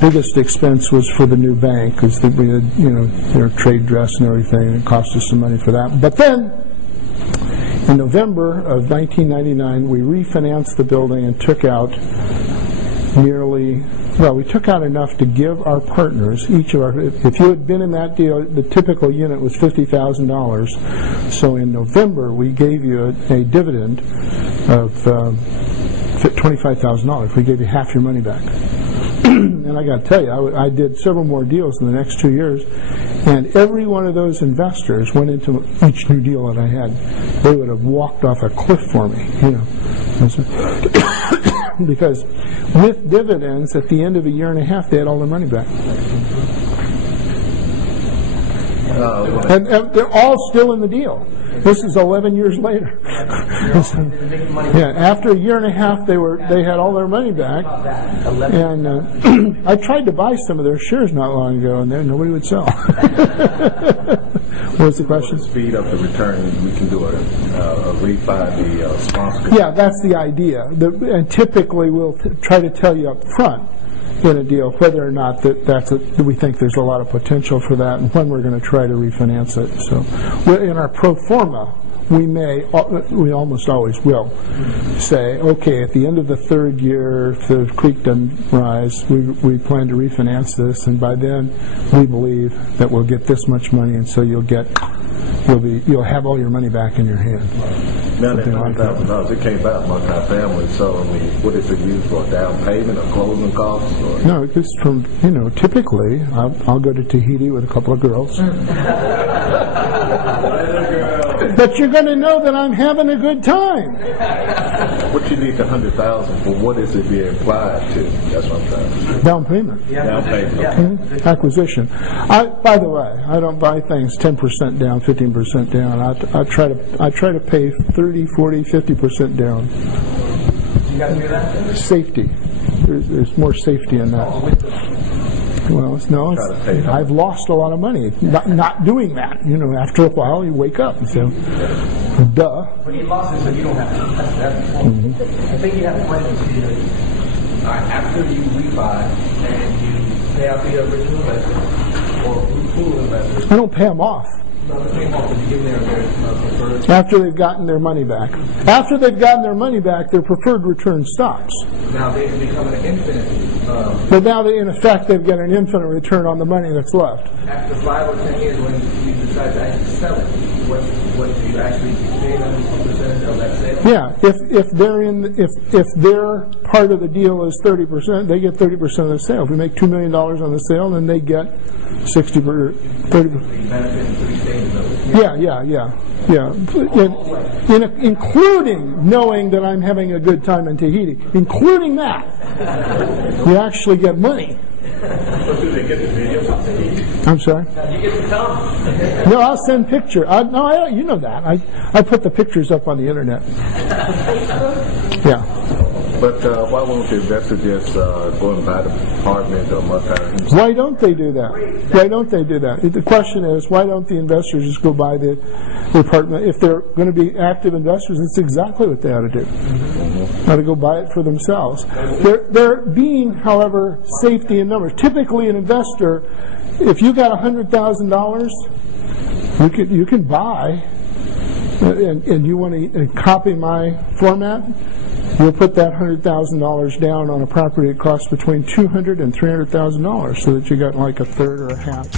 biggest expense was for the new bank, because we had, their trade dress and everything, and it cost us some money for that. But then, in November of 1999, we refinanced the building and took out we took out enough to give our partners, if you had been in that deal, the typical unit was $50,000. So in November, we gave you a dividend of $25,000. We gave you half your money back. And I got to tell you, I did several more deals in the next 2 years, and every one of those investors went into each new deal that I had. They would have walked off a cliff for me, because with dividends, at the end of a year and a half, they had all their money back. And they're all still in the deal. This is 11 years later. After a year and a half, they had all their money back. And I tried to buy some of their shares not long ago, and nobody would sell. What was the question? To speed up the return, we can do a refi the sponsor. Yeah, that's the idea. And typically, we'll try to tell you up front in a deal whether or not we think there's a lot of potential for that, and when we're going to try to refinance it. So, in our pro forma, we almost always will say, okay, at the end of the third year, if the creek doesn't rise, we plan to refinance this, and by then we believe that we'll get this much money, and so you'll have all your money back in your hand. Now that $100,000, it came back multi-family, so what is it used for? Down payment or closing costs? Or? No, it's from, typically, I'll go to Tahiti with a couple of girls. But you're going to know that I'm having a good time. What you need the $100,000 for? What is it being applied to? That's what I'm trying to say. Down payment. Down payment. Okay. Acquisition. By the way, I don't buy things 10% down, 15% down. I try to pay 30, 40, 50% down. You guys hear that? Safety. There's more safety in that. Well, no, I've lost a lot of money not doing that. After a while, you wake up and say, duh. When you lost it, so you don't have to. That's I think you have a question here. After you refi and you pay out the original investor or pool investor. I don't pay them off. After they've gotten their money back. After they've gotten their money back, their preferred return stops. Now they become an infinite. But now, in effect, they've got an infinite return on the money that's left. After 5 or 10 years, when you decide to actually sell it, what do you actually pay them a percentage of that sale? Yeah, if their part of the deal is 30%, they get 30% of the sale. If we make $2 million on the sale, then they get 30%. Yeah. Including knowing that I'm having a good time in Tahiti, including that, you actually get money. Do they get the videos of Tahiti? I'm sorry? You get to come. No, I'll send pictures. You know that. I put the pictures up on the internet. Yeah. But why won't the investor just go and buy the apartment or multi? Why don't they do that? Why don't they do that? The question is, why don't the investors just go buy the apartment? If they're going to be active investors, it's exactly what they ought to do. Ought to go buy it for themselves. There being, however, safety in numbers. Typically, an investor, if you got $100,000, you can buy, and you want to copy my format. You'll put that $100,000 down on a property that costs between $200,000 and $300,000, so that you got like a third or a half.